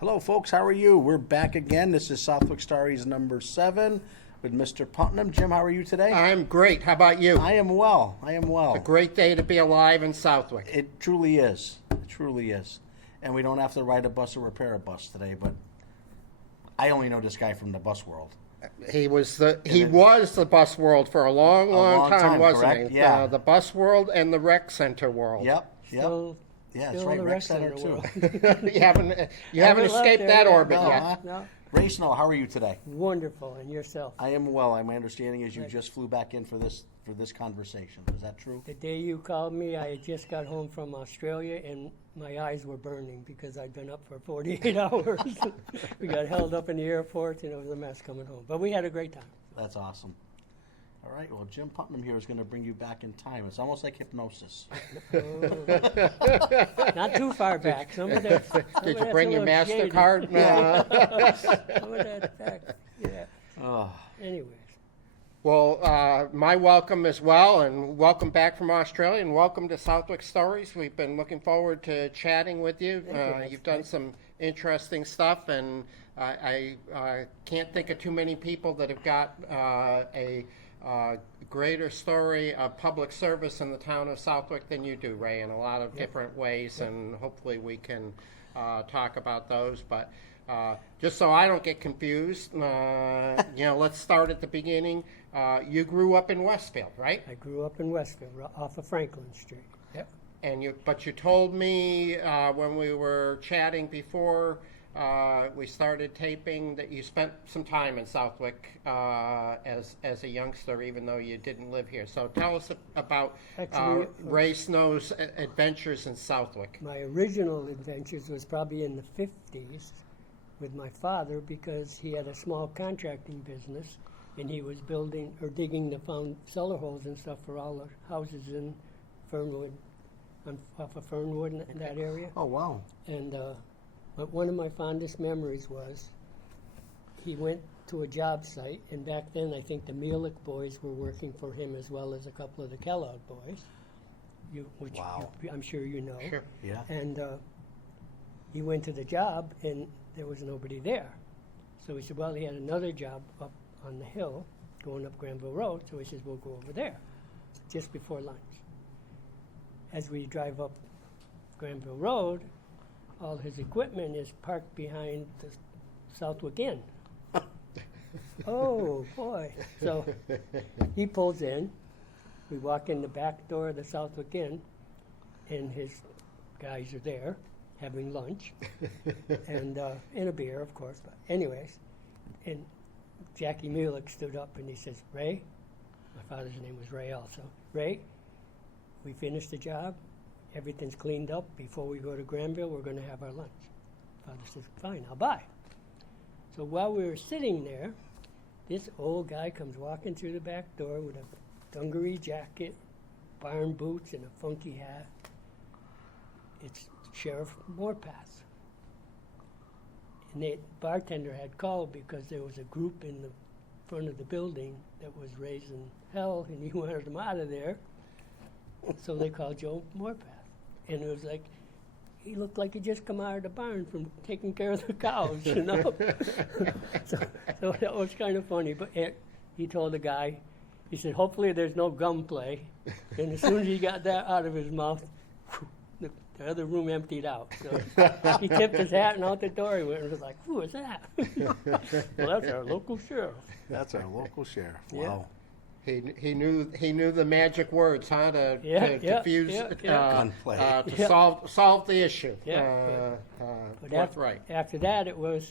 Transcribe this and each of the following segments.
Hello, folks. How are you? We're back again. This is Southwick Stories number 7 with Mr. Putnam. Jim, how are you today? I'm great. How about you? I am well. I am well. A great day to be alive in Southwick. It truly is. It truly is. And we don't have to ride a bus or repair a bus today, but I only know this guy from the bus world. He was the bus world for a long time, wasn't correct? he? Yeah. The bus world and the rec center world. Yep. Still, Yeah, that's still right. the Rec rest Center, of the too. world. You haven't escaped that orbit No, yet. huh? No. Ray Snow, how are you today? Wonderful, and yourself. I am well. My understanding is you just flew back in for this conversation. Is that true? The day you called me, I had just got home from Australia, and my eyes were burning because I'd been up for 48 hours. We got held up in the airport, and it was a mess coming home. But we had a great time. That's awesome. All right. Well, Jim Putnam here is going to bring you back in time. It's almost like hypnosis. Not too far back. Did you bring your MasterCard? Some of that's back. Yeah. Oh. Anyways. Well, my welcome as well, and welcome back from Australia, and welcome to Southwick Stories. We've been looking forward to chatting with you. You've done some interesting stuff, and I can't think of too many people that have got a greater story of public service in the town of Southwick than you do, Ray, in a lot of different ways, and hopefully we can talk about those. But just so I don't get confused, let's start at the beginning. You grew up in Westfield, right? I grew up in Westfield, off of Franklin Street. Yep. But you told me when we were chatting before we started taping that you spent some time in Southwick as a youngster, even though you didn't live here. So tell us about Ray Snow's adventures in Southwick. My original adventures was probably in the 50s with my father, because he had a small contracting business, and he was building or digging the cellar holes and stuff for all the houses in Fernwood, off of Fernwood in that area. Oh, wow. And but one of my fondest memories was he went to a job site, and back then I think the Mealick boys were working for him as well as a couple of the Kellogg boys, which Wow. I'm sure you know. Sure. Yeah. And he went to the job, and there was nobody there. So he said, well, he had another job up on the hill going up Granville Road, so he says, we'll go over there just before lunch. As we drive up Granville Road, all his equipment is parked behind the Southwick Inn. Oh, boy. So he pulls in. We walk in the back door of the Southwick Inn, and his guys are there having lunch, and a beer, of course. But anyways, and Jackie Mealick stood up, and he says, Ray, my father's name was Ray also, Ray, we finished the job. Everything's cleaned up. Before we go to Granville, we're going to have our lunch. Father says, fine, I'll buy. So while we were sitting there, this old guy comes walking through the back door with a dungaree jacket, barn boots, and a funky hat. It's Sheriff Morpath. And the bartender had called because there was a group in the front of the building that was raising hell, and he wanted them out of there. So they called Joe Morpath. And it was like, he looked like he just come out of the barn from taking care of the cows, you know. so that was kind of funny. But he told the guy, he said, hopefully there's no gunplay. And as soon as he got that out of his mouth, the other room emptied out. So he tipped his hat, and out the door he went, and was like, who is that? Well, that's our local sheriff. That's our local sheriff. Yeah. Wow. He knew the magic words, huh, to fuse Gunplay. to solve the issue. Yeah, but forthright. after that, it was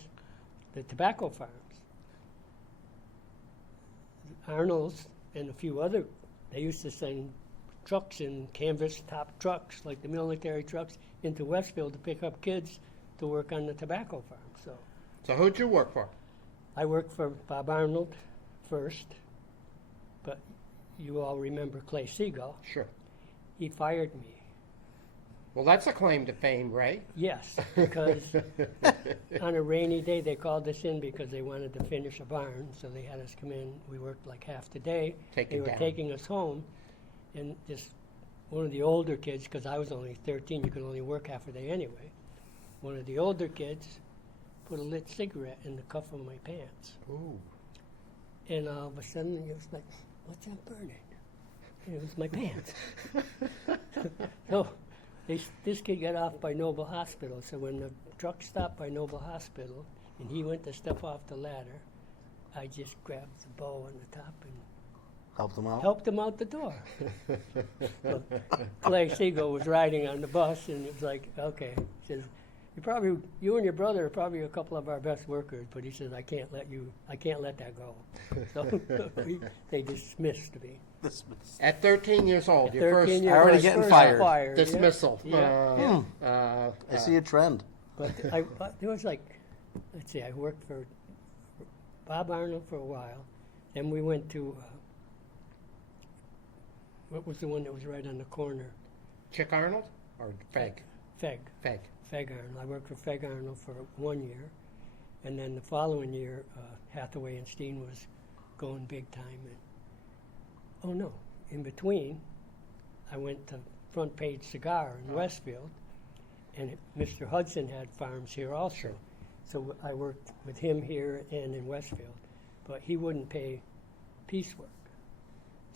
the tobacco farms. Arnold's and a few other, they used to send trucks and canvas top trucks, like the military trucks, into Westfield to pick up kids to work on the tobacco farm. So who'd you work for? I worked for Bob Arnold first, but you all remember Clay Seagull. Sure. He fired me. Well, that's a claim to fame, right? Yes, because on a rainy day they called us in because they wanted to finish a barn, so they had us come in. We worked like half the day. They were taking us home, and just one of the older kids, because I was only 13, you could only work half a day anyway. One of the older kids put a lit cigarette in the cuff of my pants. Ooh. And all of a sudden, it was like, what's that burning? And it was my pants. So this kid got off by Noble Hospital. So when the truck stopped by Noble Hospital and he went to step off the ladder, I just grabbed the bow on the top and Helped them out? helped him out the door. So Clay Siegel was riding on the bus, and it was like, okay, he says, you and your brother are probably a couple of our best workers, but he says, I can't let that go. So they dismissed me. At 13 years old, At your 13 first years Already old, getting first fired. dismissal. Yeah. I see a trend. But there was like, let's see, I worked for Bob Arnold for a while. Then we went to, what was the one that was right on the corner? Chick Arnold or Feg? Feg. Feg. Feg Arnold. I worked for Feg Arnold for 1 year. And then the following year, Hathaway and Steen was going big time. And, oh no, in between, I went to Front Page Cigar in Westfield. And Mr. Hudson had farms here also. Sure. So I worked with him here and in Westfield. But he wouldn't pay piecework.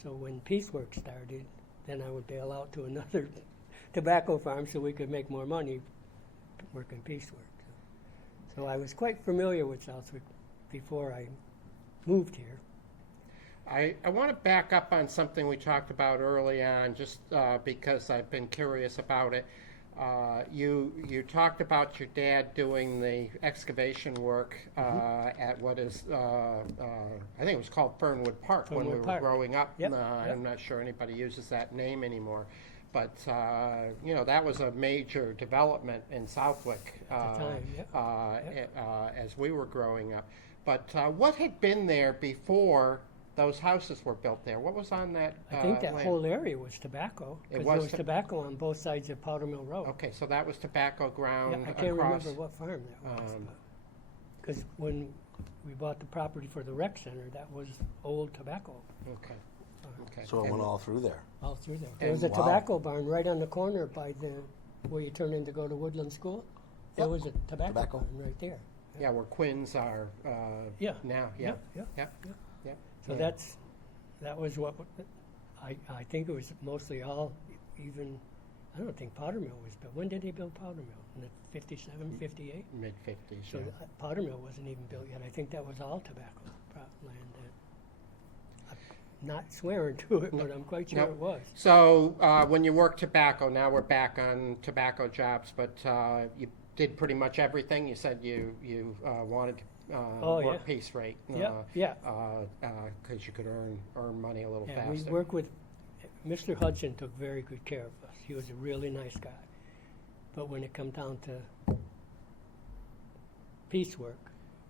So when piecework started, then I would bail out to another tobacco farm so we could make more money working piecework. So I was quite familiar with Southwick before I moved here. I want to back up on something we talked about early on, just because I've been curious about it. You talked about your dad doing the excavation work at what is, I think it was called Fernwood Park when we were growing up. Yep. I'm not sure anybody uses that name anymore. But, that was a major development in Southwick At the time, as we were growing up. But what had been there before those houses were built there? What was on that I think that land? whole area was tobacco. It Because was there was tobacco on both sides of Powder Mill Road. Okay, so that was tobacco ground Yeah, I can't across. remember what farm that was. Because when we bought the property for the rec center, that was old tobacco Okay. Okay. So it went all through there. all through there. There And was a wow. tobacco barn right on the corner by where you turn in to go to Woodland School. There Yep. was a tobacco barn right there. Yeah, where Quinn's are Yeah. now. Yeah. Yep. Yep. So Yeah. that was what I think it was mostly all even. I don't think Powder Mill was built. When did they build Powder Mill? In the 57, 58? Mid-50s. So Yeah. Powder Mill wasn't even built yet. I think that was all tobacco land. I'm not swearing to it, but I'm quite sure No. it was. So when you worked tobacco, now we're back on tobacco jobs, but you did pretty much everything. You said you wanted to work yeah. piece rate. Yeah. Because you could earn money a little Yeah, we faster. worked with Mr. Hudson. Took very good care of us. He was a really nice guy. But when it come down to piecework,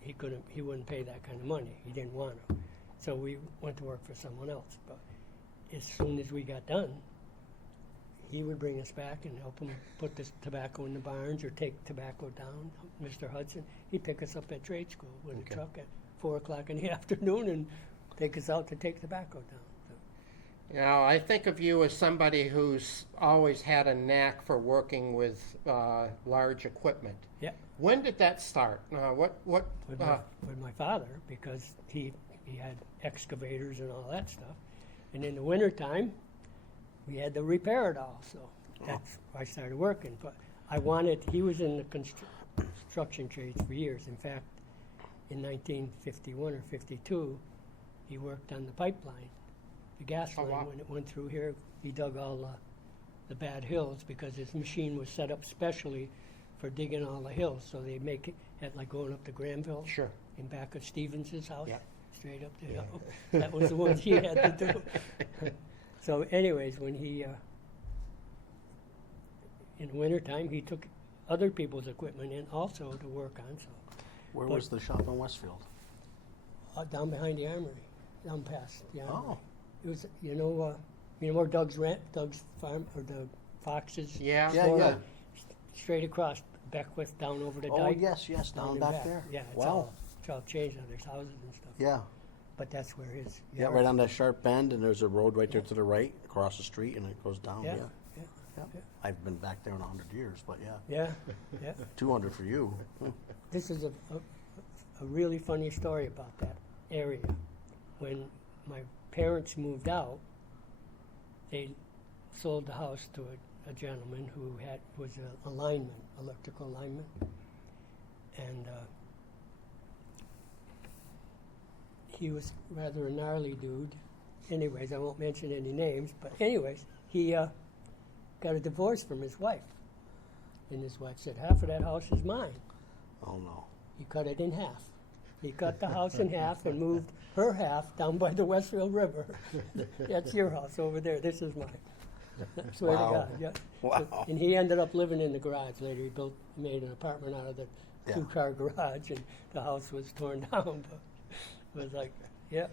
he wouldn't pay that kind of money. He didn't want to. So we went to work for someone else. But as soon as we got done, he would bring us back and help him put this tobacco in the barns or take tobacco down. Mr. Hudson, he'd pick us up at trade school with a truck at 4 o'clock in the afternoon and take us out to take tobacco down. So, I think of you as somebody who's always had a knack for working with large equipment. yeah. When did that start? What? With my father, because he had excavators and all that stuff. And in the wintertime, we had to repair it all. So that's why I started working. But he was in the construction trades for years. In fact, in 1951 or 52, he worked on the pipeline, the gas line. Wow. When it went through here, he dug all the bad hills because his machine was set up specially for digging all the hills. So they had like going up to Granville. Sure. In back of Stevens's house, Yeah. straight up the hill. That was the ones he had to do. So anyways, when he, in wintertime, he took other people's equipment in also to work on. So Where was the shop in Westfield? down behind the armory, down past the armory. Oh. It was, where Doug's farm, or the Fox's Yeah. Yeah, store, yeah. straight across Beckwith, down over the Oh, dike. yes, down and back there. Yeah, Wow. it's all changed now. There's houses and stuff. Yeah. But that's where his Yeah, right on that sharp bend, and there's a road right there to the right, across the street, and it goes down. Yeah, Yeah. yeah. I've been back there in 100 years, but yeah, Yeah, yeah. 200 for you. This is a really funny story about that area. When my parents moved out, they sold the house to a gentleman who was a lineman, electrical lineman, and he was rather a gnarly dude. Anyways, I won't mention any names, but anyways, he got a divorce from his wife, and his wife said, "Half of that house is mine." Oh no. He cut it in half. He cut the house in half and moved her half down by the Westfield River. That's your house over there. This is mine. I swear Wow. to God. Yeah. Wow. And he ended up living in the garage later. He made an apartment out of the Yeah. two-car garage, and the house was torn down. But it was like, yeah,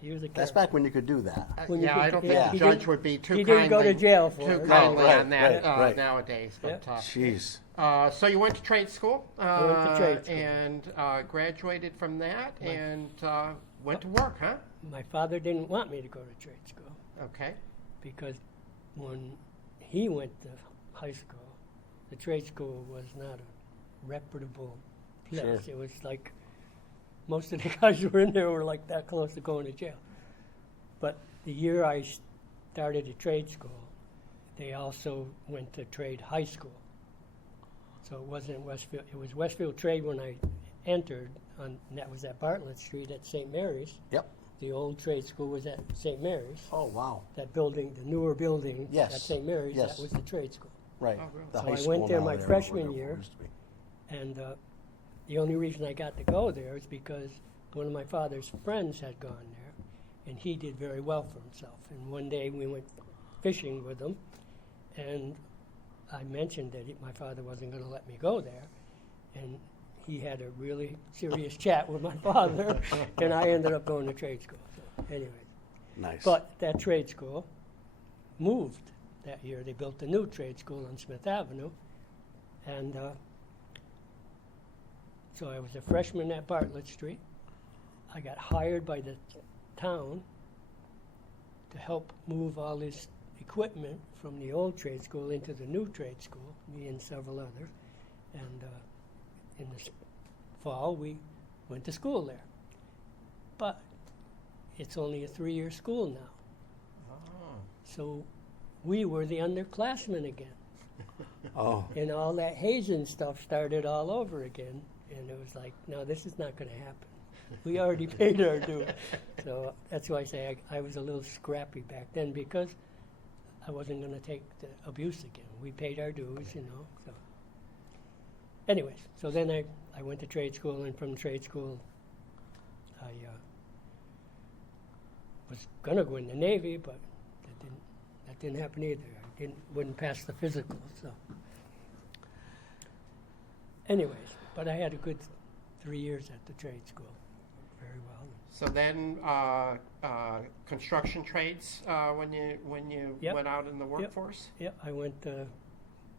he was a That's character. back when you could do that. When you Yeah, could- I don't yeah, think he the judge didn't- would be too he kindly. didn't go to jail for Too it. kindly Right, on that right. nowadays. But, Jeez. so you went to trade school, I went to trade school. and graduated from that, Right. and went to work, huh? My father didn't want me to go to trade school Okay. because when he went to high school, the trade school was not a reputable place. Sure. It was like most of the guys who were in there were like that close to going to jail. But the year I started at trade school, they also went to trade high school. So it wasn't Westfield. It was Westfield Trade when I entered, and that was at Bartlett Street at St. Mary's. Yep. The old trade school was at St. Mary's. Oh wow. That building, the newer building Yes. at St. Mary's, Yes. that was the trade school. Right. Oh, really? The So high I school went there now, my whatever freshman it year. used to be. And the only reason I got to go there is because one of my father's friends had gone there, and he did very well for himself. And one day we went fishing with him, and I mentioned that my father wasn't going to let me go there, and he had a really serious chat with my father, and I ended up going to trade school. So, anyways, Nice. but that trade school moved that year. They built a new trade school on Smith Avenue, and so I was a freshman at Bartlett Street. I got hired by the town to help move all this equipment from the old trade school into the new trade school, me and several others. And in the fall, we went to school there. But it's only a 3-year school now. Oh. So we were the underclassmen again. Oh. And all that hazing stuff started all over again. And it was like, no, this is not going to happen. We already paid our dues. So that's why I say I was a little scrappy back then because I wasn't going to take the abuse again. We paid our dues, you know. So, anyways, so then I went to trade school, and from trade school, I was going to go in the Navy, but that didn't happen either. I wouldn't pass the physical, so. Anyways, but I had a good 3 years at the trade school. Very well. So then, construction trades when you Yep. went out in the workforce. Yeah, I went.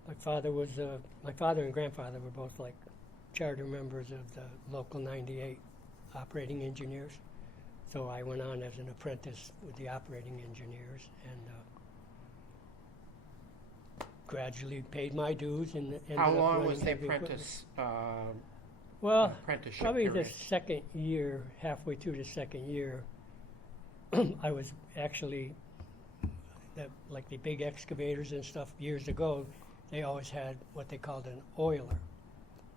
My father and grandfather were both like charter members of the local 98 operating engineers. So I went on as an apprentice with the operating engineers and gradually paid my dues. And ended How up long running was the heavy equipment. apprentice? Well, apprenticeship probably the period? second year, halfway through the second year, I was actually, like the big excavators and stuff years ago, they always had what they called an oiler.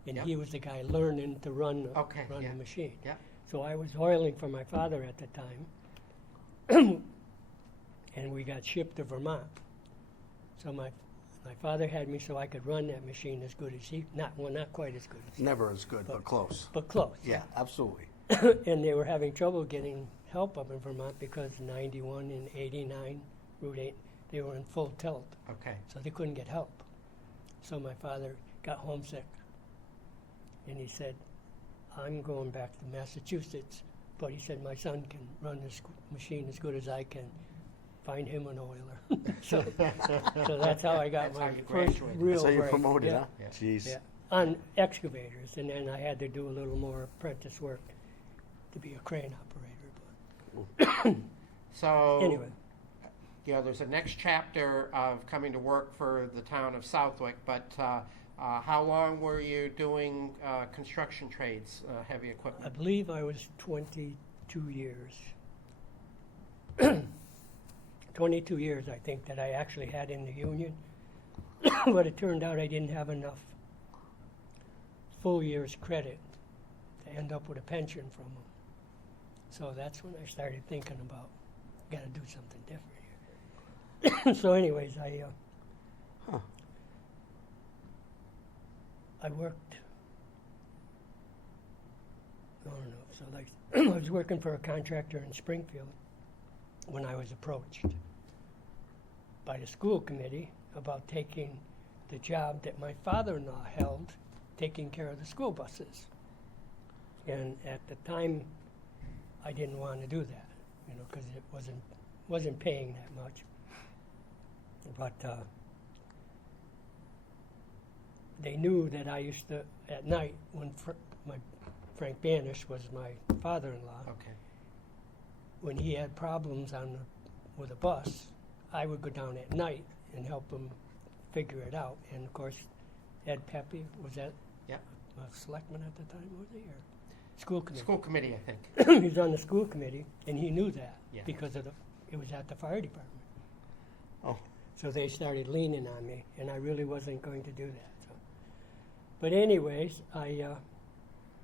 And Yep. he was the guy learning to run Okay, yeah. the machine. Yeah. So I was oiling for my father at the time, and we got shipped to Vermont. So my father had me so I could run that machine as good as he, not quite as good as he, Never as good, but close. but close. Yeah, absolutely. And they were having trouble getting help up in Vermont because 91 and 89 Route 8, they were in full tilt, Okay. so they couldn't get help. So my father got homesick, and he said, I'm going back to Massachusetts, but he said, my son can run this machine as good as I can. Find him an oiler. so that's how I got That's my how you first graduated. real That's how you break. promoted, Yeah. huh? Yeah. Jeez. Yeah, on excavators, and then I had to do a little more apprentice work to be a crane operator. So But anyway, there's a next chapter of coming to work for the town of Southwick, but how long were you doing construction trades, heavy I equipment? believe I was 22 years. 22 years, I think, that I actually had in the union. But it turned out I didn't have enough full year's credit to end up with a pension from them. So that's when I started thinking about, got to do something different here. So anyways, I worked, I don't know, so like, I was working for a contractor in Springfield when I was approached by the school committee about taking the job that my father-in-law held, taking care of the school buses. And at the time, I didn't want to do that, because it wasn't paying that much. But they knew that I used to, at night, when Frank Banish was my father-in-law, Okay. when he had problems with a bus, I would go down at night and help him figure it out. And of course, Ed Pepe, was that Yeah. a selectman at the time, was he, or school committee? School committee, I think. He was on the school committee, and he knew that Yeah. because it was at the fire department. Oh, So they started leaning on me, and I really wasn't going to do that. So. But anyways, I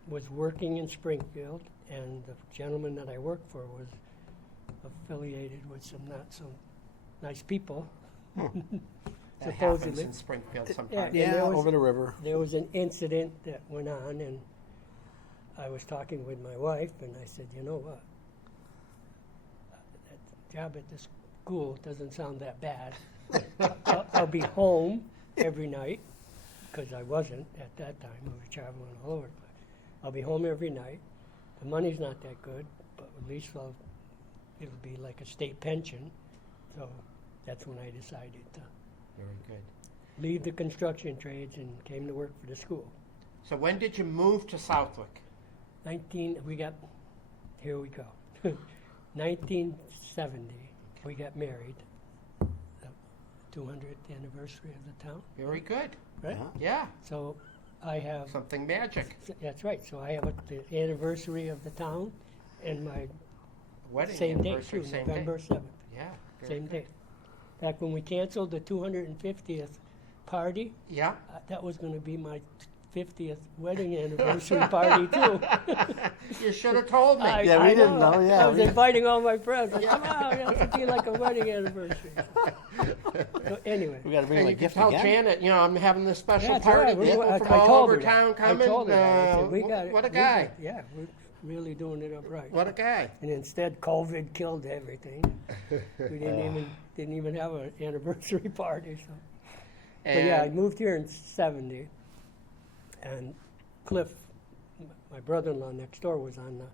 was working in Springfield, and the gentleman that I worked for was affiliated with some not so nice people. That happens Supposedly. in Springfield Yeah. sometimes. Yeah, there was- over the river. There was an incident that went on, and I was talking with my wife, and I said, you know what? That job at the school doesn't sound that bad. I'll be home every night, because I wasn't at that time. I was traveling all over. But I'll be home every night. The money's not that good, but at least it'll be like a state pension. So that's when I decided to Very good. leave the construction trades and came to work for the school. So when did you move to Southwick? Here we go. 1970, we got married. The 200th anniversary of the town, Very good. right? Yeah. Yeah. So I have, Something magic. that's right, so I have the anniversary of the town and my Wedding same date anniversary, too, same November day. 7th, Yeah. very same good. date. Back when we canceled the 250th party, Yeah. that was going to be my 50th wedding anniversary party too. You should have told me. Yeah, we didn't know, yeah, I was we- inviting all my friends. Like, come on, it has to be like a wedding anniversary. So anyway, We got to bring And him a you can gift tell again. Janet, I'm having this special yeah, it's party. all right. People I from told all her over that. town coming. I told her that. I said, we got it. What a We guy. got- yeah, we're really doing it up right. What a guy. And instead, COVID killed everything. We didn't even have an anniversary party. So. But yeah, I And moved here in '70, and Cliff, my brother-in-law next door, was on the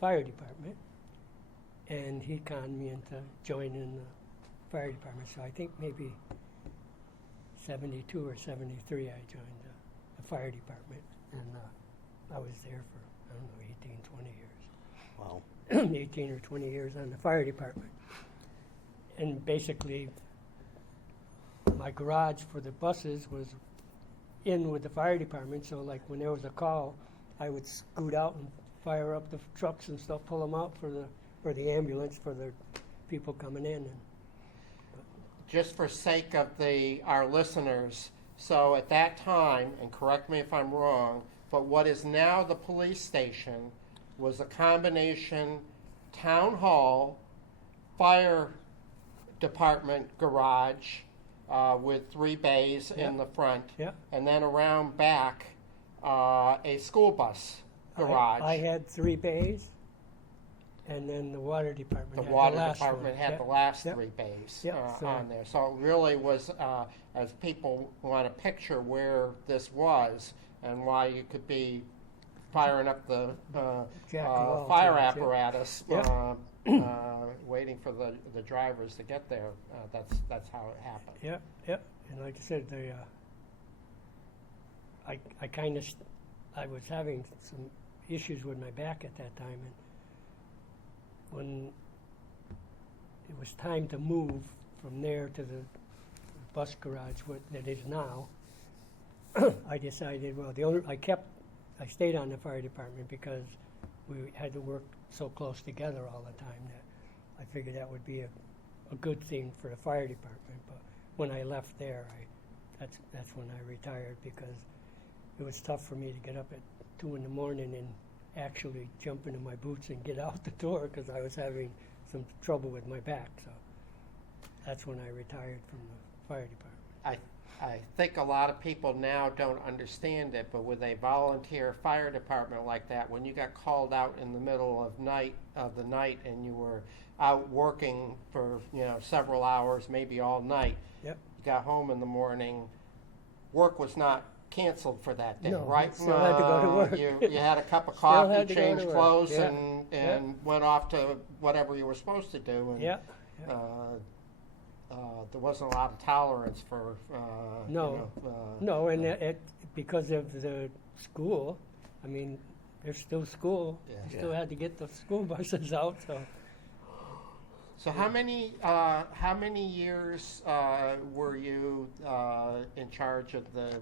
fire department, and he conned me into joining the fire department. So I think maybe '72 or '73 I joined the fire department, and I was there for, I don't know, 18, 20 years. Wow. 18 or 20 years on the fire department. And basically, my garage for the buses was in with the fire department, so like when there was a call, I would scoot out and fire up the trucks and stuff, pull them out for the ambulance, for the people coming in. And just for sake of our listeners, so at that time, and correct me if I'm wrong, but what is now the police station was a combination town hall, fire department garage with 3 bays in Yeah. the front, yeah, and then around back a school bus garage. I had 3 bays, and then the water department The had water the last department one. had Yeah. the last Yep. 3 bays Yep, so- on there. So it really was, as people want to picture where this was and why you could be firing up the Jack of all fire trades, yeah. apparatus, Yep. waiting for the drivers to get there. That's how it happened. Yep. And like I said, I was having some issues with my back at that time, and when it was time to move from there to the bus garage that is now, I decided, well, I stayed on the fire department because we had to work so close together all the time that I figured that would be a good thing for the fire department. But when I left there, that's when I retired, because it was tough for me to get up at 2 in the morning and actually jump into my boots and get out the door, because I was having some trouble with my back. So that's when I retired from the fire department. I think a lot of people now don't understand it, but with a volunteer fire department like that, when you got called out in the middle of the night and you were out working for several hours, maybe all night, Yep. you got home in the morning, work was not canceled for that day, No, right? still had to go to work. You had a cup of Still coffee, had to go to changed work. clothes, Yeah. and went off to whatever you were supposed to do. And, Yeah. there wasn't a lot of tolerance for No. No, and because of the school, I mean, there's still school. Yeah. You still had to get the school buses out. So how many years were you in charge of the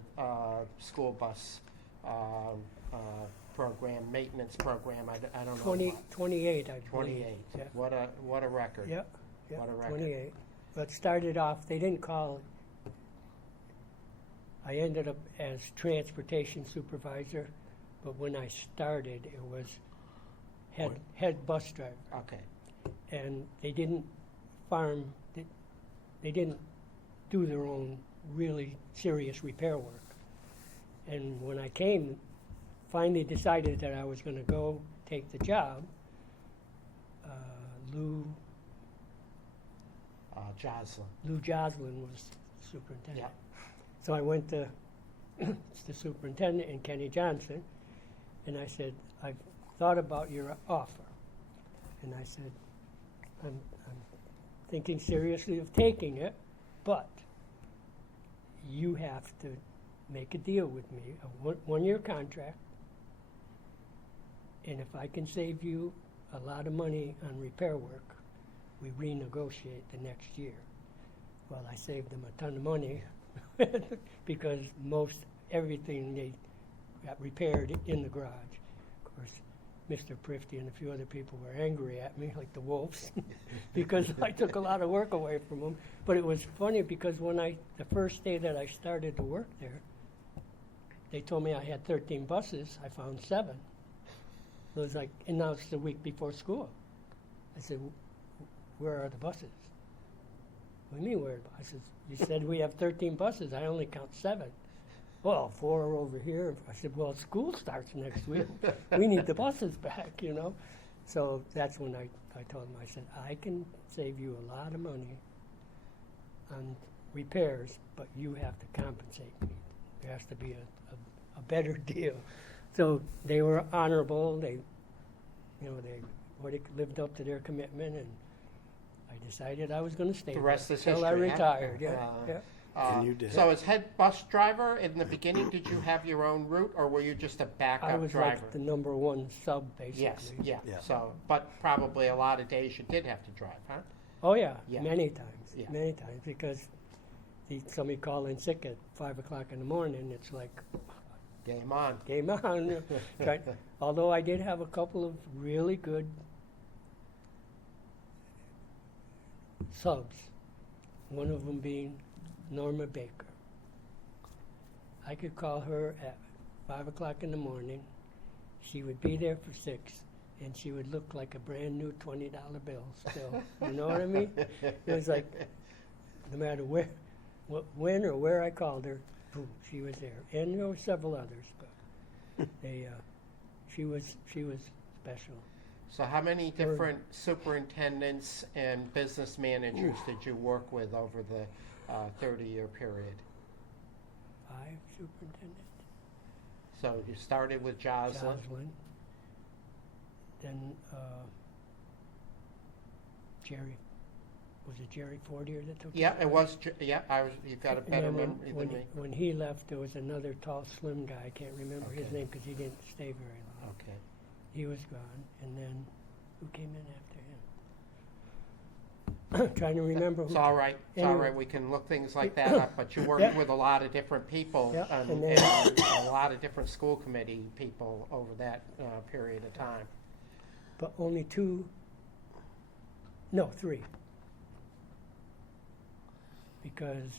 school bus program, maintenance program? I don't know. 28, I believe. 28. Yeah. What a record. Yeah. What a record. 28. But started off, they didn't call it. I ended up as transportation supervisor, but when I started, it was head bus driver. Okay. And they didn't they didn't do their own really serious repair work. And when I finally decided that I was going to go take the job, Lou Joslin was superintendent. Yeah. So I went to the superintendent and Kenny Johnson, and I said, I've thought about your offer. And I said, I'm thinking seriously of taking it, but you have to make a deal with me, a one-year contract, and if I can save you a lot of money on repair work, we renegotiate the next year. Well, I saved them a ton of money because most everything they got repaired in the garage. Of course, Mr. Prifty and a few other people were angry at me, like the wolves, because I took a lot of work away from them. But it was funny because the first day that I started to work there, they told me I had 13 buses. I found 7. It was like, and now it's the week before school. I said, where are the buses? What do you mean where are the buses? You said we have 13 buses. I only count 7. Well, 4 are over here. I said, well, school starts next week. We need the buses back, So that's when I told him, I said, I can save you a lot of money on repairs, but you have to compensate me. There has to be a better deal. So they were honorable. They lived up to their commitment, and I decided I was going to stay The rest is until I history, huh? retired. Yeah. And you did. So as head bus driver, in the beginning, did you have your own route, or were you just a backup I was driver? like the number 1 sub, basically. Yes, yeah. Yeah. So, but probably a lot of days you did have to drive, huh? Oh yeah, Yeah. many times, Yeah. many times, because somebody call in sick at 5 o'clock in the morning. It's like Game on. game on. Although I did have a couple of really good subs, one of them being Norma Baker. I could call her at 5 o'clock in the morning. She would be there for 6, and she would look like a brand new $20 bill still. You know what I mean? It was like, no matter when or where I called her, boom, she was there. And there were several others, but she was special. So how many different superintendents and business managers did you work with over the 30-year period? 5 superintendents. So you started with Joslin. Then Jerry. Was it Jerry Fortier that took Yeah, it? it was. Yeah, you got a And better then memory when, than me. when he left, there was another tall, slim guy. I can't remember his Okay. name because he didn't stay very long. Okay. He was gone. And then who came in after him? trying to remember. It's all right. It's all Anyway. right. We can look things like that up. But you worked Yeah. with a lot of different people Yeah, and, and then- and a lot of different school committee people over that period of time. But only three. Because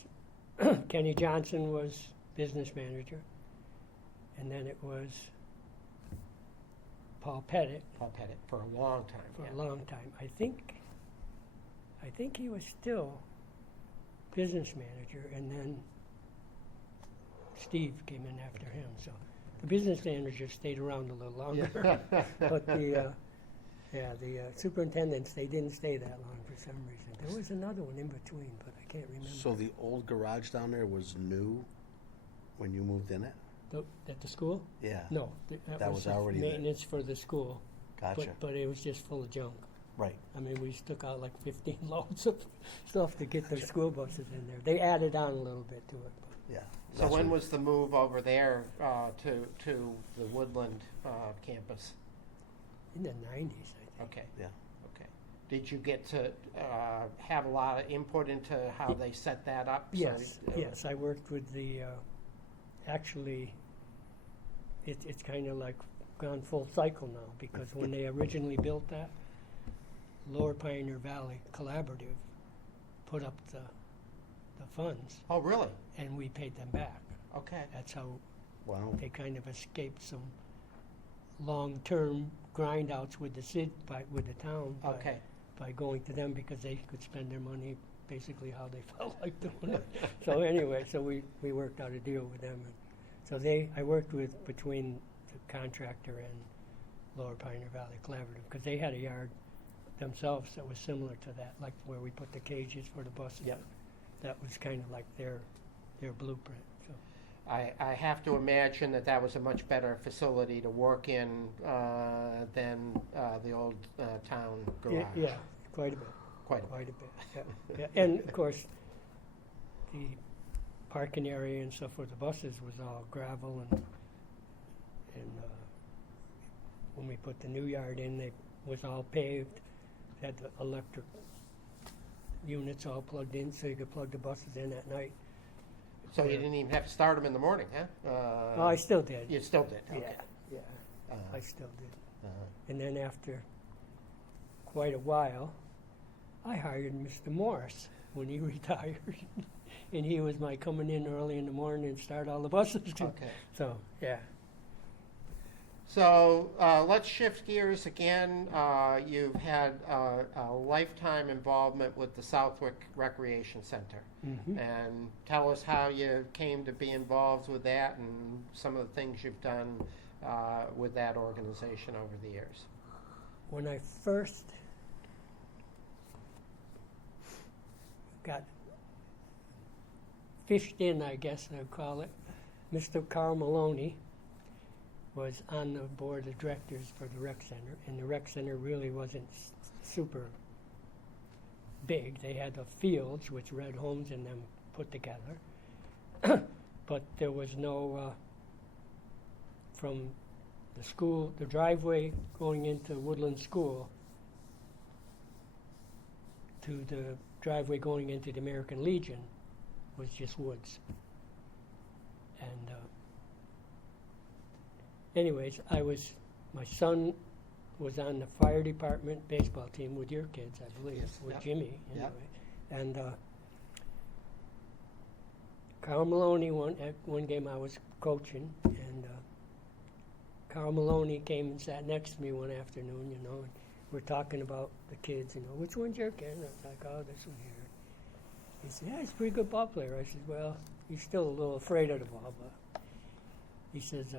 Kenny Johnson was business manager, and then it was Paul Pettit Paul Pettit for a long time. for yeah. a long time. I think he was still business manager, and then Steve came in after him. So the business manager stayed around a little longer, but the superintendents, they didn't stay that long for some reason. There was another one in between, but I can't remember. So the old garage down there was new when you moved in it? At the school? Yeah. No, That was already there. maintenance for the school. Gotcha. But it was just full of junk. Right. I mean, we took out like 15 loads of stuff to get the school buses in there. They added on a little bit to it. Yeah. So That's when what- was the move over there to the Woodland campus? In the 90s, I think. Okay. Yeah. Okay. Did you get to have a lot of input into how they set that up? Yes, So, yes. I worked with the, actually, it's kind of like gone full cycle now, because when they originally built that, Lower Pioneer Valley Collaborative put up the funds, Oh, really? and we paid them back. Okay. That's how Wow. they kind of escaped some long-term grindouts with with the town Okay. by going to them, because they could spend their money basically how they felt like doing it. So anyway, so we worked out a deal with them. And so I worked with between the contractor and Lower Pioneer Valley Collaborative, because they had a yard themselves that was similar to that, like where we put the cages for the buses. Yep. That was kind of like their blueprint. So. I have to imagine that was a much better facility to work in than the old town garage. Yeah, quite a bit. Quite a bit. Quite a bit, yeah. Yeah. And of course, the parking area and stuff for the buses was all gravel, and when we put the new yard in, it was all paved. Had the electric units all plugged in, so you could plug the buses in at night. So you didn't even have to start them in the morning, huh? Oh, I still did. You still did? Yeah, Okay. yeah, Uh, I still did. uh, And then after quite a while, I hired Mr. Morris when he retired. And he was my coming in early in the morning and start all the buses. okay. So, yeah. So let's shift gears again. You've had a lifetime involvement with the Southwick Recreation Center. Mhm. And tell us how you came to be involved with that and some of the things you've done with that organization over the years. When I first got fished in, I guess I'd call it, Mr. Carl Maloney was on the board of directors for the rec center, and the rec center really wasn't super big. They had the fields, which Red Homes and them put together, but there was no, from the school, the driveway going into Woodland School to the driveway going into the American Legion was just woods. And anyways, my son was on the fire department baseball team with your kids, I believe, Yes, with yep, Jimmy, yep. anyway. And Carl Maloney, at one game I was coaching, and Carl Maloney came and sat next to me one afternoon, and we're talking about the kids, which one's your kid? And I was like, oh, this one here. He said, yeah, he's a pretty good ball player. I said, well, he's still a little afraid of the ball, but he says,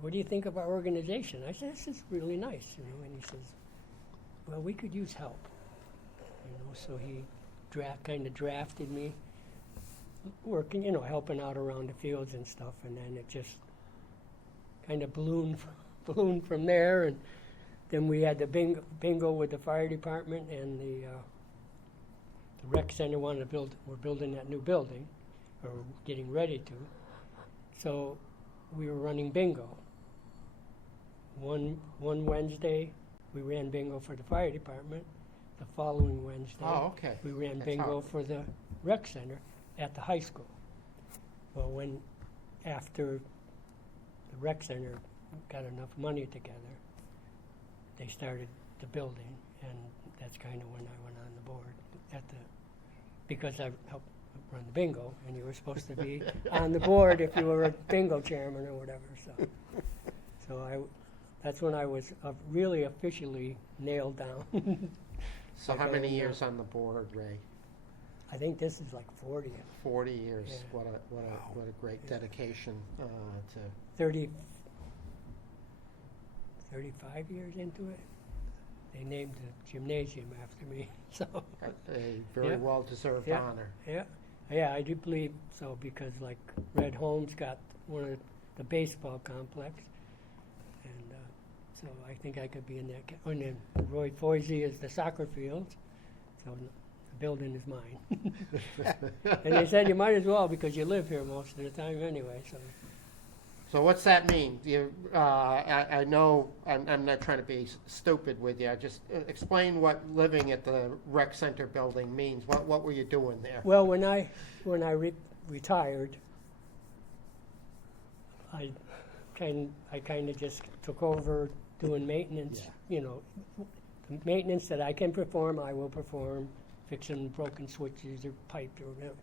what do you think of our organization? I said, this is really nice, and he says, well, we could use help, so he kind of drafted me, working, helping out around the fields and stuff, and then it just kind of ballooned from there, and then we had the bingo with the fire department, and the rec center we're building that new building, or getting ready to, so we were running bingo. One Wednesday, we ran bingo for the fire department. the following Wednesday. Oh, okay. We ran That's bingo awesome. for the rec center at the high school. Well, after the rec center got enough money together, they started the building, and that's kind of when I went on the board because I helped run the bingo, and you were supposed to be on the board if you were a bingo chairman or whatever. So that's when I was really officially nailed down. So how many years on the board, Ray? I think this is like 40. 40 years. Yeah. What a great dedication to. 35 years into it. They named the gymnasium after me. So A very Yeah. well-deserved Yeah. honor. yeah, I do believe so because like Red Holmes got one of the baseball complex, and so I think I could be in that. And then Roy Foisey is the soccer fields, so the building is mine. And they said you might as well because you live here most of the time anyway. So what's that mean? I know I'm not trying to be stupid with you. Just explain what living at the rec center building means. What were you doing there? Well, when I retired, I kind of just took over doing maintenance. Yeah. You know, the maintenance that I can perform, I will perform. Fixing broken switches or pipes or whatever.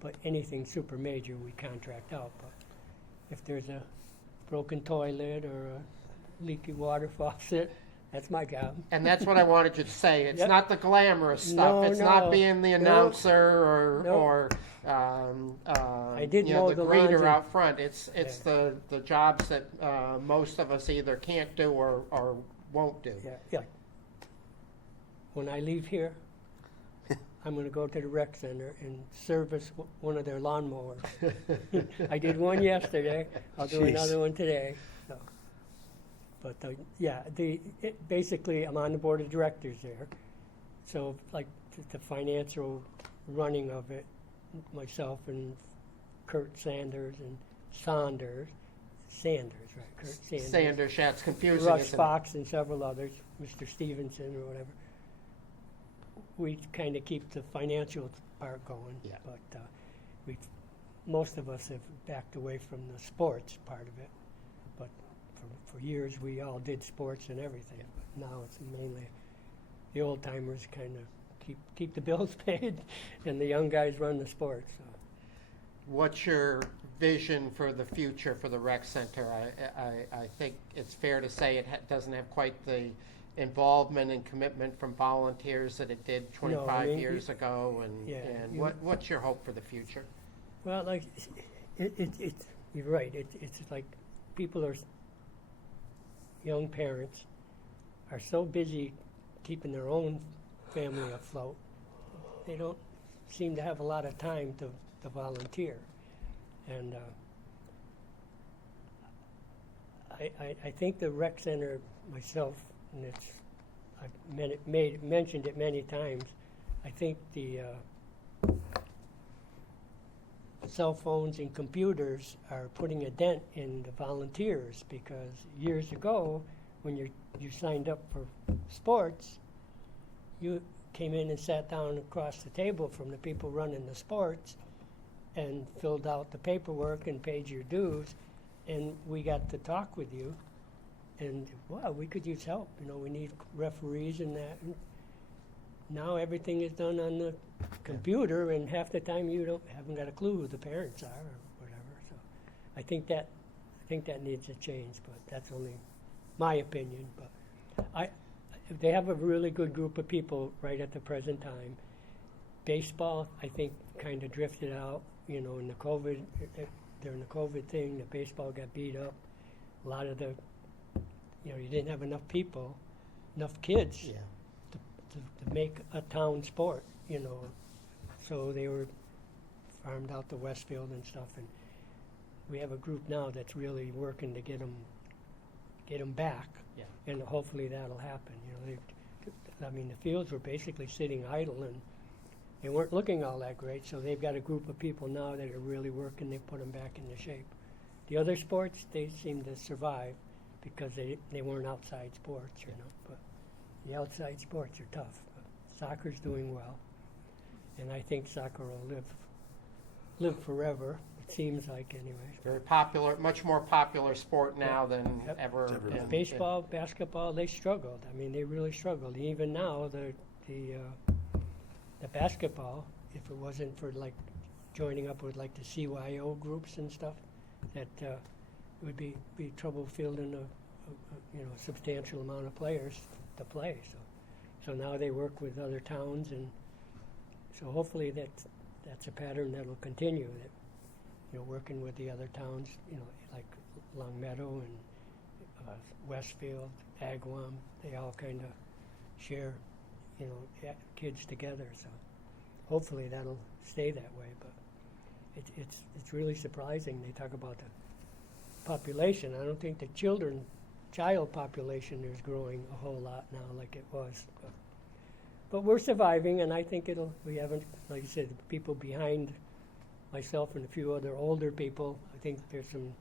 But anything super major, we contract out. But if there's a broken toilet or a leaky water faucet, that's my job. And that's what I wanted you to say. It's Yep. not the glamorous stuff. No, It's no. not being the No. announcer No. or I did mow the the greeter laundry. out front. It's the jobs that most of us either can't do or won't do. Yeah. When I leave here, I'm going to go to the rec center and service one of their lawnmowers. I did one yesterday. I'll do Jeez. another one today. So. But basically, I'm on the board of directors there. So, like the financial running of it, myself and Kurt Sanders and Sanders, right? Kurt Sanders. Sanders, yeah, it's confusing, Russ isn't it? Fox and several others, Mr. Stevenson or whatever. We kind of keep the financial part going, Yeah. but most of us have backed away from the sports part of it. But for years, we all did sports and everything. But now it's mainly the old timers kind of keep the bills paid, and the young guys run the sports. So. What's your vision for the future for the rec center? I think it's fair to say it doesn't have quite the involvement and commitment from volunteers that it did 25 years ago. And what's your hope for the future? Well, like it's you're right. It's like young parents are so busy keeping their own family afloat. They don't seem to have a lot of time to volunteer, and I think the rec center myself, and I've mentioned it many times. I think the cell phones and computers are putting a dent in the volunteers because years ago, when you signed up for sports, you came in and sat down across the table from the people running the sports and filled out the paperwork and paid your dues, and we got to talk with you. And wow, we could use help. We need referees and that. And now everything is done on the computer, and half the time you haven't got a clue who the parents are or whatever. So, I think that needs to change, but that's only my opinion. But they have a really good group of people right at the present time. Baseball, I think, kind of drifted out. In the COVID, during the COVID thing, the baseball got beat up. A lot of you didn't have enough people, enough kids to make a town sport, So they were farmed out to Westfield and stuff, and we have a group now that's really working to get them back, and hopefully that'll happen. The fields were basically sitting idle, and they weren't looking all that great, so they've got a group of people now that are really working. They put them back into shape. The other sports, they seem to survive because they weren't outside sports, but the outside sports are tough. Soccer's doing well, and I think soccer will live forever. It seems like, anyways. Very popular, much more popular sport now than Yep. ever. It's ever been. Baseball, basketball, they struggled. I mean, they really struggled. And even now, the basketball, if it wasn't for like joining up with like the CYO groups and stuff, that it would be trouble fielding a substantial amount of players to play. So now they work with other towns, and so hopefully that's a pattern that will continue. That, working with the other towns, like Long Meadow and Westfield, Agawam, they all kind of share, kids together. So hopefully that'll stay that way. But it's really surprising. They talk about the population. I don't think the child population is growing a whole lot now like it was. But we're surviving, and I think we haven't, like you said, the people behind myself and a few other older people, I think there's some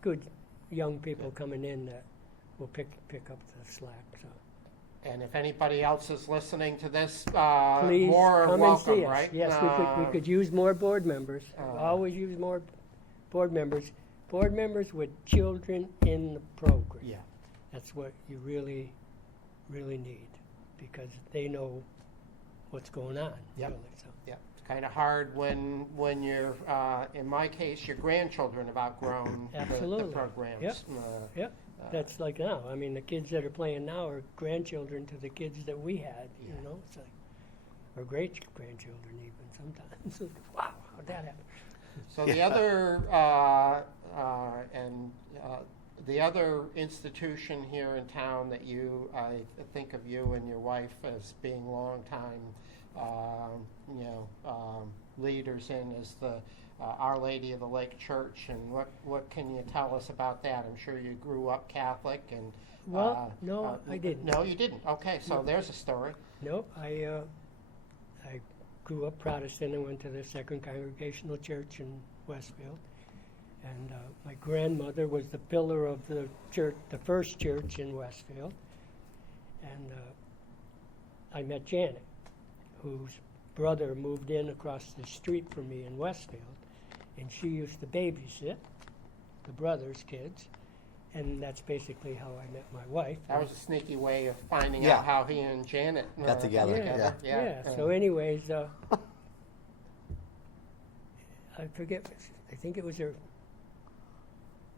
good young people coming in that will pick up the slack. So. And if anybody else is listening to this, Please more come welcome, and see us. right? Yes, we could use more board members. Always use more board members. Board members with children in the program. Yeah. That's what you really, really need, because they know what's going on. Yep. Really, so. Yeah, it's kind of hard when you're, in my case, your grandchildren have outgrown Absolutely. the programs. Yep. Yep. That's like now. I mean, the kids that are playing now are grandchildren to the kids that we had. Yeah. It's like, or great grandchildren even sometimes. Wow, how'd that happen? So the other the other institution here in town that I think of you and your wife as being longtime, leaders in is the Our Lady of the Lake Church. And what can you tell us about that? I'm sure you grew up Catholic and. Well, no, I didn't. No, you didn't. Okay, so there's a story. Nope, I grew up Protestant and went to the Second Congregational Church in Westfield. And my grandmother was the pillar of the church, the first church in Westfield. And I met Janet, whose brother moved in across the street from me in Westfield. And she used to babysit the brother's kids. And that's basically how I met my wife. That was a sneaky way of finding Yeah. out how he and Janet Got together, Yeah. So anyways, I forget, I think it was her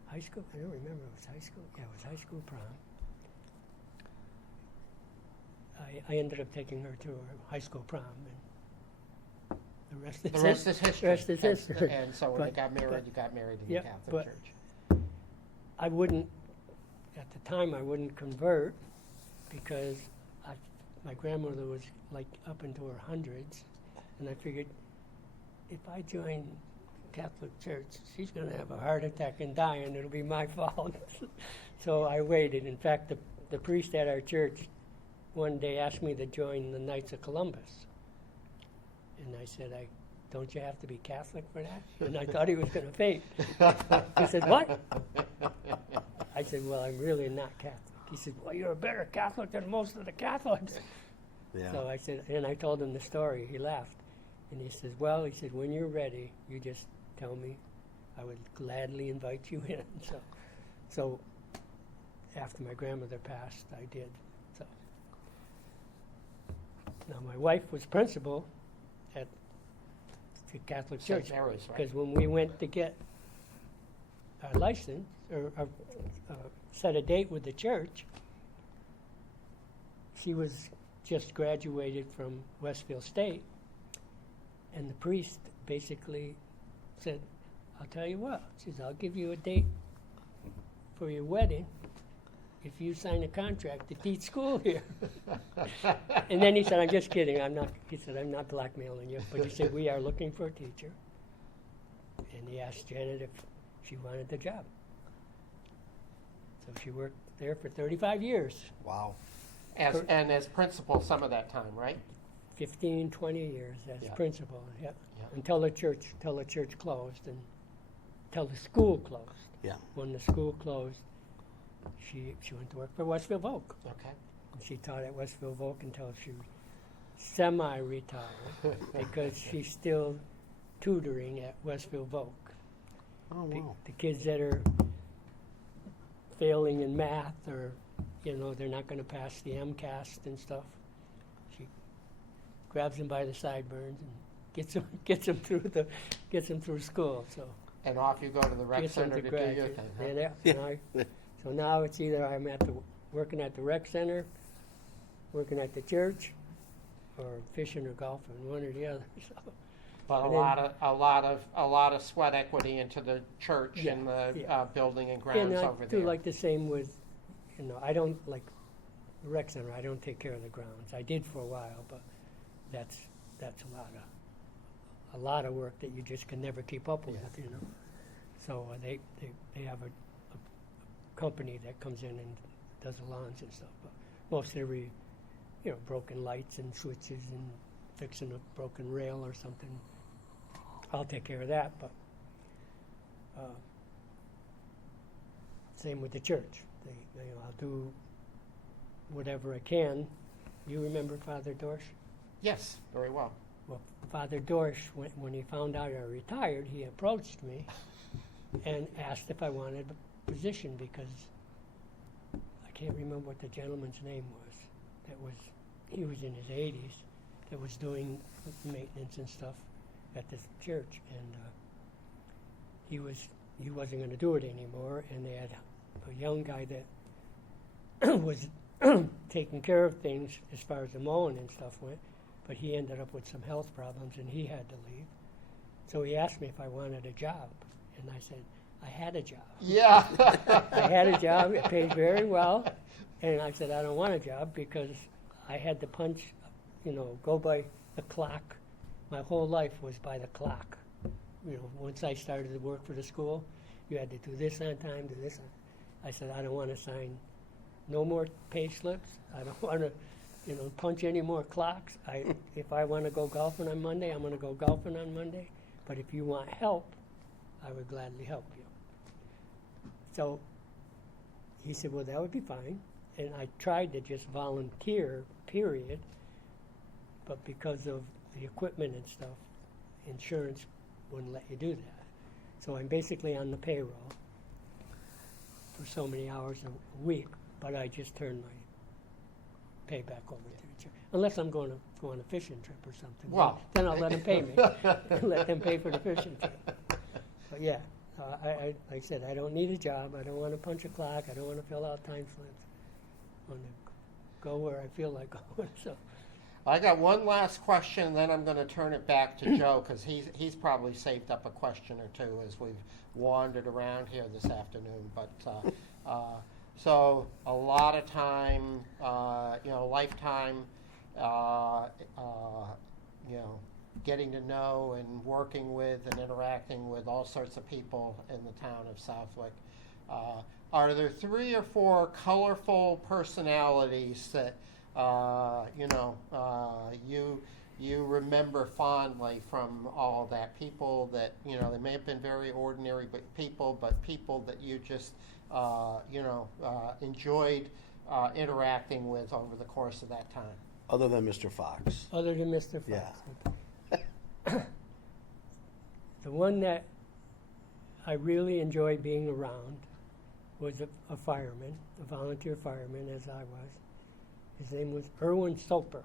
high school, I don't remember, it was high school? Yeah, it was high school prom. I ended up taking her to her high school prom, and the rest is history. The rest is history. And so when you got married in the yeah, Catholic but- Church. I wouldn't, at the time, I wouldn't convert because my grandmother was like up into her hundreds, and I figured if I join Catholic Church, she's going to have a heart attack and die, and it'll be my fault. So I waited. In fact, the priest at our church one day asked me to join the Knights of Columbus, and I said, don't you have to be Catholic for that? And I thought he was going to faint. He said, what? I said, well, I'm really not Catholic. He said, well, you're a better Catholic than most of the Catholics. Yeah. So I said, and I told him the story. He laughed. And he says, well, he said, when you're ready, you just tell me. I would gladly invite you in. So after my grandmother passed, I did. So now my wife was principal at the Catholic St. Church, Mary's, right? because when we went to get our license or set a date with the church, she was just graduated from Westfield State, and the priest basically said, I'll tell you what, she says, I'll give you a date for your wedding if you sign a contract to teach school here. And then he said, I'm just kidding, he said, I'm not blackmailing you, but he said, we are looking for a teacher. And he asked Janet if she wanted the job. So she worked there for 35 years, Wow. As principal some of that time, right? 15, 20 years as Yeah. principal, yeah. Yeah. Until the church closed and until the school closed. Yeah. When the school closed, she went to work for Westfield Volk. Okay. And she taught at Westfield Volk until semi-retired because she's still tutoring at Westfield Voc. Oh, wow. The kids that are failing in math or, they're not going to pass the MCAS and stuff. She grabs them by the sideburns and gets them through school. So And off you go to the rec gets them center to to do your graduate. thing. Huh? So now it's either I'm working at the rec center, working at the church, or fishing or golfing, one or the other. So. But And a lot of sweat equity into the church and the building and grounds And I over do there. like the same with, I don't like the rec center. I don't take care of the grounds. I did for a while, but that's a lot of work that you just can never keep up with. So they have a company that comes in and does the lawns and stuff. But most every broken lights and switches and fixing a broken rail or something, I'll take care of that. But same with the church. I'll do whatever I can. You remember Father Dorsch? Yes, very well. Well, Father Dorsch, when he found out I retired, he approached me and asked if I wanted a position because I can't remember what the gentleman's name was. He was in his 80s. That was doing maintenance and stuff at this church, and he wasn't going to do it anymore. And they had a young guy that was taking care of things as far as the mowing and stuff went, but he ended up with some health problems and he had to leave. So he asked me if I wanted a job, and I said I had a job. Yeah. I had a job. It paid very well, and I said I don't want a job because I had to punch, go by the clock. My whole life was by the clock. Once I started to work for the school, you had to do this on time, do this on. I said I don't want to sign no more pay slips. I don't want to, punch any more clocks. If I want to go golfing on Monday, I'm going to go golfing on Monday. But if you want help, I would gladly help you. So he said, well, that would be fine. And I tried to just volunteer, period. But because of the equipment and stuff, insurance wouldn't let you do that. So I'm basically on the payroll for so many hours a week, but I just turn my pay back over to the church. Unless I'm going to go on a fishing trip or something. Well. Then I'll let them pay me. Let them pay for the fishing trip. But yeah, like I said, I don't need a job. I don't want to punch a clock. I don't want to fill out time slips. I want to go where I feel like going. So. I got one last question, and then I'm going to turn it back to Joe because he's probably saved up a question or two as we've wandered around here this afternoon. But so a lot of time, lifetime, getting to know and working with and interacting with all sorts of people in the town of Southwick. Are there 3 or 4 colorful personalities that you remember fondly from all that? People that, they may have been very ordinary people that you just, enjoyed interacting with over the course of that time. Other than Mr. Fox. Other than Mr. Fox. Yeah. The one that I really enjoyed being around was a fireman, a volunteer fireman, as I was. His name was Erwin Soper.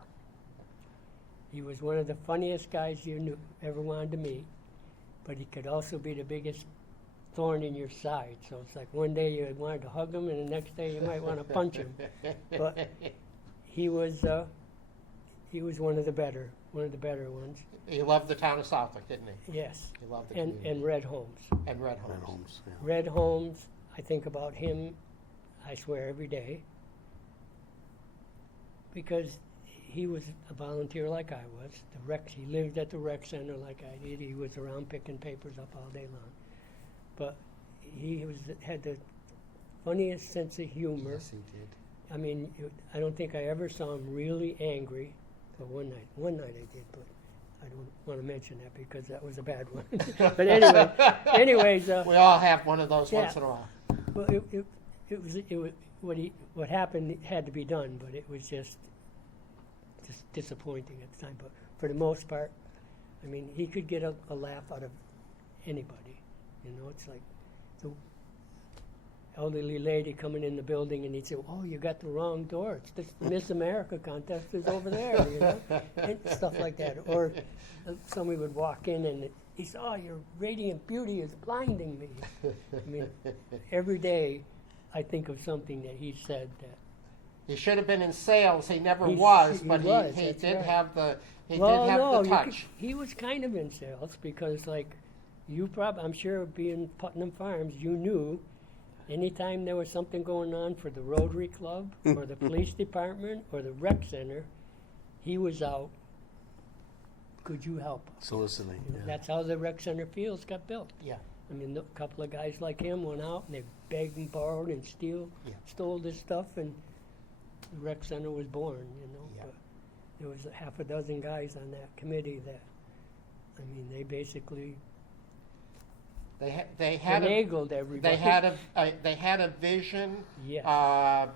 He was one of the funniest guys you ever wanted to meet, but he could also be the biggest thorn in your side. So it's like one day you wanted to hug him, and the next day you might want to punch him. But he was one of the better ones. He loved the town of Southwick, didn't he? Yes. He loved the community. And Red Holmes. And Red Holmes. Red Holmes, yeah. Red Holmes, I think about him, I swear, every day. Because he was a volunteer like I was. He lived at the rec center like I did. He was around picking papers up all day long. But he had the funniest sense of humor. Yes, he did. I mean, I don't think I ever saw him really angry. Well, one night I did, but I don't want to mention that because that was a bad one. But anyways. We all have one of those yeah. once in a while. Well, it was what happened had to be done, but it was just just disappointing at the time. But for the most part, I mean, he could get a laugh out of anybody. You know, it's like the elderly lady coming in the building, and he'd say, "Oh, you got the wrong door. It's this Miss America contest is over there," you know, and stuff like that. Or somebody would walk in and he said, "Oh, your radiant beauty is blinding me." I mean, every day I think of something that he said that. He should have been in sales. He never He was, he but was, he that's did right. have the Well, no, the you could- touch. he was kind of in sales because, like, I'm sure being Putnam Farms, you knew anytime there was something going on for the Rotary Club or the police department or the rec center, he was out. Could you help us? Soliciting. You know, Yeah. That's how the rec center fields got built. Yeah. I mean, a couple of guys like him went out and they begged and borrowed and stole this stuff, and the rec center was born, you know. Yeah. But there was half a dozen guys on that committee that, I mean, they basically They had finagled everybody. they had a vision, Yes.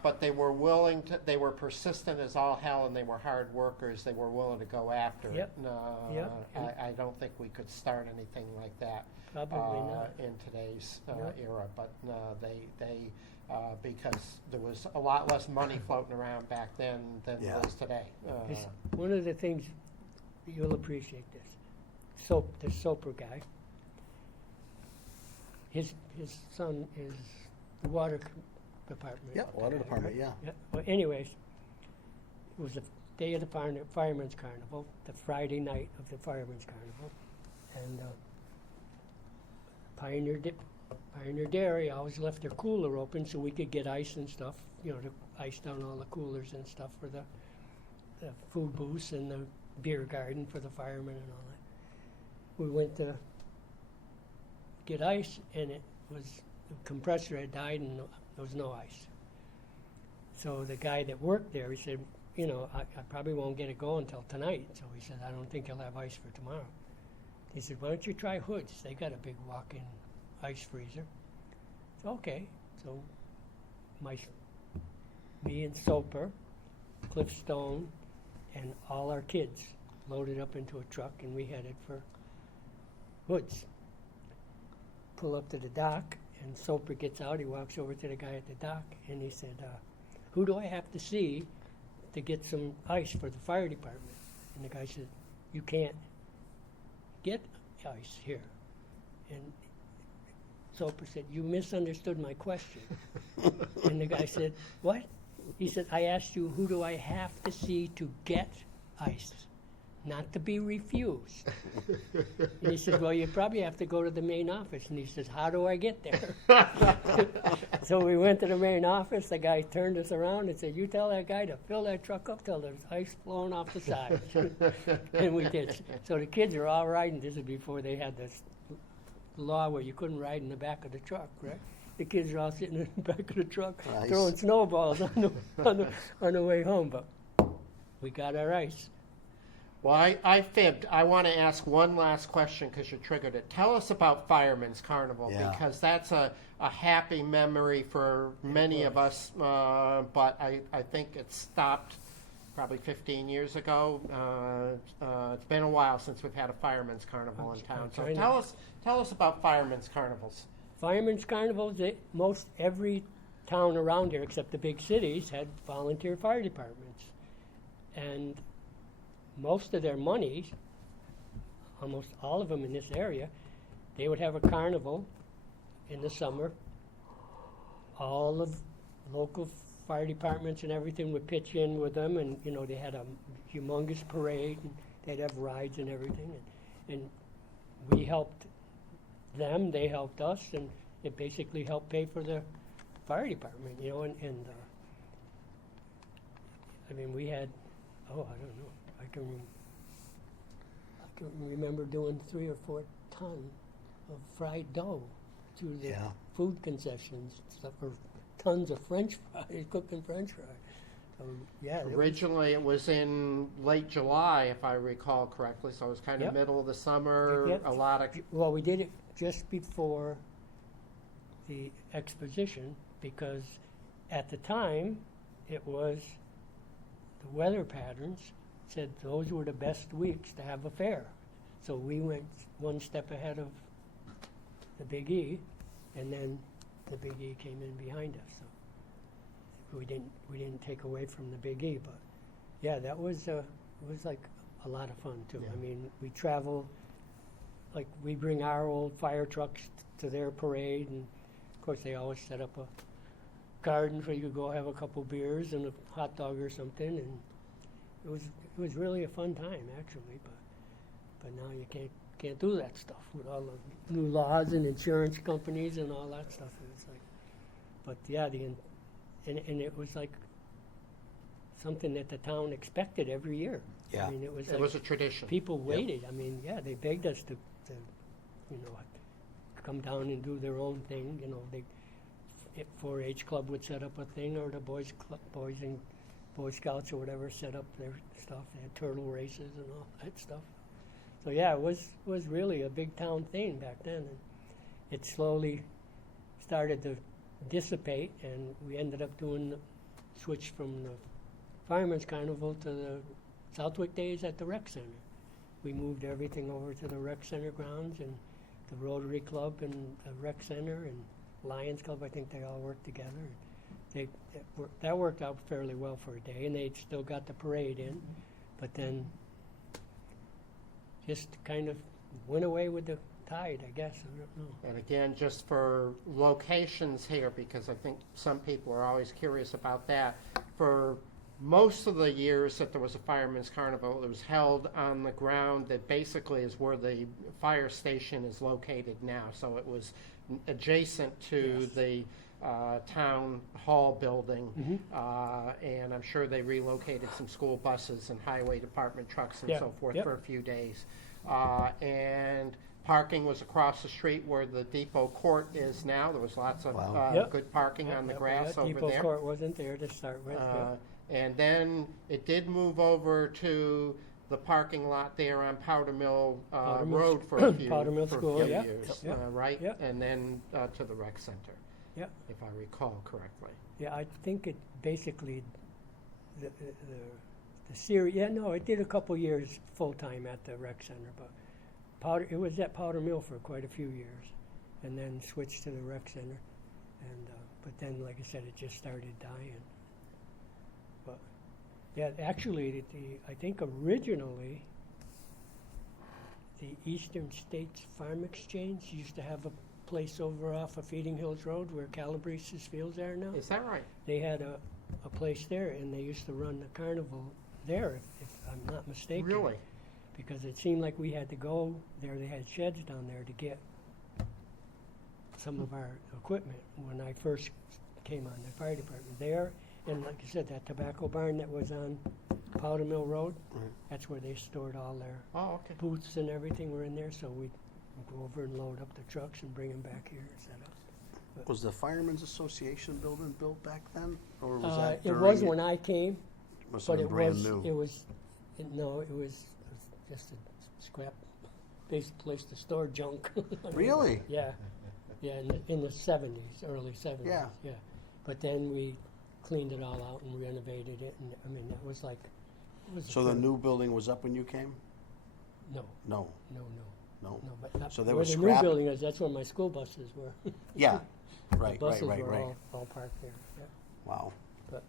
but they were willing to. They were persistent as all hell, and they were hard workers. They were willing to go after Yep. it. And, Yep. I don't think we could start anything like that Probably not. in today's Yep. era. But they because there was a lot less money floating around back then than Yeah. there is today. This- one of the things, you'll appreciate this. The Soper guy, his son is the water department. Yeah, water guy, department, right? yeah. Well, anyways, it was the day of the Fireman's Carnival, the Friday night of the Fireman's Carnival, and Pioneer Dairy always left their cooler open so we could get ice and stuff, you know, to ice down all the coolers and stuff for the food booths and the beer garden for the firemen and all that. We went to get ice, and the compressor had died, and there was no ice. So the guy that worked there, he said, you know, I probably won't get it going until tonight. So he said, I don't think he'll have ice for tomorrow. He said, why don't you try Hood's? They got a big walk-in ice freezer. So, okay. So me and Soper, Cliff Stone, and all our kids loaded up into a truck, and we headed for Hood's. Pull up to the dock, and Soper gets out. He walks over to the guy at the dock, and he said, who do I have to see to get some ice for the fire department? And the guy said, you can't get ice here. And Soper said, you misunderstood my question. And the guy said, what? He said, I asked you, who do I have to see to get ice, not to be refused? And he said, well, you probably have to go to the main office. And he says, how do I get there? So we went to the main office. The guy turned us around and said, you tell that guy to fill that truck up till there's ice flowing off the sides. And we did. So the kids are all riding. This is before they had this law where you couldn't ride in the back of the truck, right? The kids are all sitting in the back of the truck Nice. throwing snowballs on the way home. But we got our ice. Well, I fibbed. I want to ask one last question because you triggered it. Tell us about Fireman's Carnival, Yeah. because that's a happy memory for many of us, but I think it stopped probably 15 years ago. It's been a while since we've had a Fireman's Carnival in town. So tell us about Fireman's Carnivals. Fireman's Carnivals, most every town around here, except the big cities, had volunteer fire departments. And most of their money, almost all of them in this area, they would have a carnival in the summer. All of local fire departments and everything would pitch in with them, and you know they had a humongous parade, and they'd have rides and everything, and we helped them, they helped us, and it basically helped pay for the fire department, you know, and I mean we had, I don't know, I can remember doing 3 or 4 tons of fried dough to the Yeah. food concessions, stuff, or tons of French fries, cooking French fries. So yeah, Originally, it was in late July, if I recall correctly, so it was kind of Yep. middle of the summer. Yep. A lot of well, we did it just before the exposition because at the time it was the weather patterns said those were the best weeks to have a fair. So we went one step ahead of the Big E, and then the Big E came in behind us. So we didn't take away from the Big E, but yeah, that was it was like a lot of fun too. Yeah. I mean, we travel, like we bring our old fire trucks to their parade, and of course they always set up a garden where you could go have a couple beers and a hot dog or something, and it was really a fun time actually. But now you can't do that stuff with all the new laws and insurance companies and all that stuff. It's like, but yeah, and it was like something that the town expected every year. Yeah. I mean, it was It like was a tradition. people waited. I mean, yeah, they begged us to come down and do their own thing. You know, 4-H club would set up a thing, or the boys and Boy Scouts or whatever set up their stuff. They had turtle races and all that stuff. So yeah, it was really a big town thing back then, and it slowly started to dissipate, and we ended up doing the switch from the Fireman's Carnival to the Southwick days at the rec center. We moved everything over to the rec center grounds, and the Rotary Club and the rec center and Lions Club, I think they all worked together. That worked out fairly well for a day, and they still got the parade in, but then just kind of went away with the tide, I guess. I don't know. And again, just for locations here, because I think some people are always curious about that. For most of the years that there was a Fireman's Carnival, it was held on the ground that basically is where the fire station is located now. So it was adjacent to Yes. the town hall building, Mm-hmm. and I'm sure they relocated some school buses and highway department trucks and Yeah, so forth yep. for a few days. And parking was across the street where the depot court is now. There was lots of Wow. Yep. good parking on the Yeah, grass over Depot there. Court wasn't there to start with. yeah. And then it did move over to the parking lot there on Powder Mill Powder Mill Road Sc- for a few, Powder Mill for a School, few yeah, years, yep, right? yep. And then to the rec center, Yep. if I recall correctly. Yeah, I think it basically, the series, yeah, no, it did a couple years full-time at the rec center, but it was at Powder Mill for quite a few years, and then switched to the rec center, and, but then, like I said, it just started dying. But, yeah, actually, I think originally, the Eastern States Farm Exchange used to have a place over off of Feeding Hills Road where Calabrese's fields are now. Is that right? They had a place there, and they used to run the carnival there, if I'm not mistaken. Really? Because it seemed like we had to go there. They had sheds down there to get some of our equipment when I first came on the fire department there. And like you said, that tobacco barn that was on Powder Mill Road, that's where they stored all their Oh, okay. booths and everything were in there. So we'd go over and load up the trucks and bring them back here and set up. Was the Firemen's Association building built back then, or was that It during was when I came, Must have but been it brand was, new. it was just a scrap-based place to store junk. Really? Yeah, yeah, in the 70s, early 70s. Yeah. Yeah, but then we cleaned it all out and renovated it, and I mean, it was like, it was. So the new building was up when you came? No, No, no, no. but not So there where was the scrap- new building is. That's where my school buses were. Yeah, right, Buses right. were all parked there. Yeah, Wow. but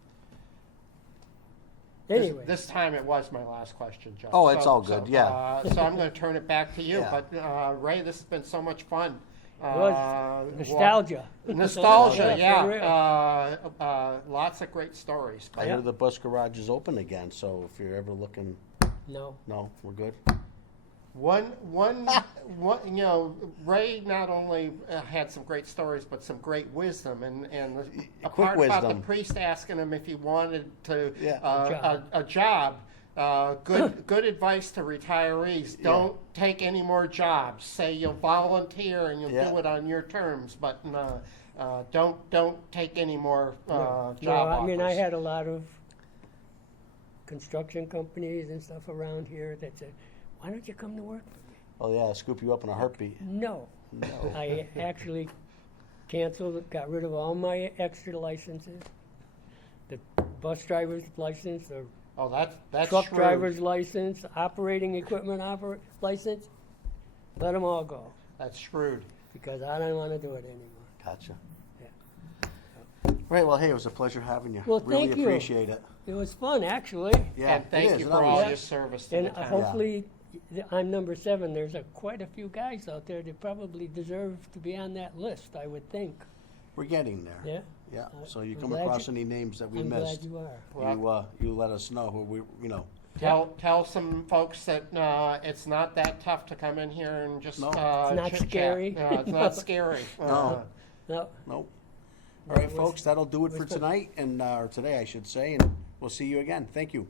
anyway. This time it was my last question, Joe. Oh, it's all good, yeah. So I'm going to turn it back to you. Yeah. But Ray, this has been so much fun. It was nostalgia. Nostalgia, Yeah, for yeah. Lots of great stories. I Yeah. hear the bus garage is open again, so if you're ever looking, No. no, we're good. One, you know, Ray not only had some great stories, but some great wisdom, and a Quick part about the wisdom. priest asking him if he wanted to Yeah. a job. Good advice to retirees. Don't take any more jobs. Say you'll volunteer and you'll Yeah. do it on your terms, but don't take any more job No, I mean, I offers. had a lot of construction companies and stuff around here that said, why don't you come to work? Oh yeah, scoop you up in a heartbeat. No. No. I actually canceled, got rid of all my extra licenses. The bus driver's license, the Oh, that's truck shrewd. driver's license, operating equipment license, let them all go, That's shrewd. because I don't want to do it anymore. Gotcha. Yeah. Right. Well, hey, it was a pleasure having you. Well, really thank you. appreciate it. It was fun, actually. Yeah, And thank it is. you It for always all is. your service to And the town. hopefully, I'm number 7. There's quite a few guys out there that probably deserve to be on that list, I would think. We're getting there. Yeah? Yeah. So you I'm come glad across you- any names that we I'm missed, glad you are. you let us know who we. Tell some folks that it's not that tough to come in here and just No. It's not chit-chat. scary. No, it's not scary. No. No, Nope. All right, was- folks. That'll do it for was good. tonight, or today, I should say, and we'll see you again. Thank you.